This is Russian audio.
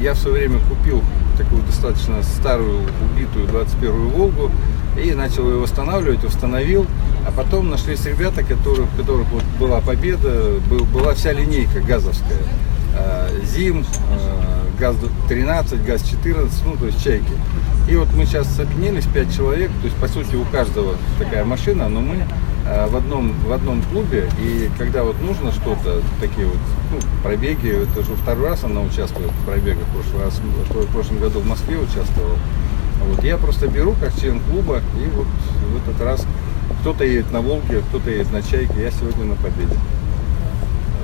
я в свое время купил такую достаточно старую, убитую 21-ю Волгу и начал ее восстанавливать, установил. А потом нашлись ребята, у которых вот была победа, была вся линейка газовская. ЗИМ, ГАЗ-13, ГАЗ-14, ну то есть чайки. И вот мы сейчас объединились, 5 человек, то есть по сути у каждого такая машина, но мы в одном клубе, и когда вот нужно что-то, такие вот пробеги, это уже второй раз она участвует в пробегах, в прошлом году в Москве участвовал. Вот, я просто беру как член клуба, и вот в этот раз кто-то едет на Волге, кто-то едет на Чайке, я сегодня на победе.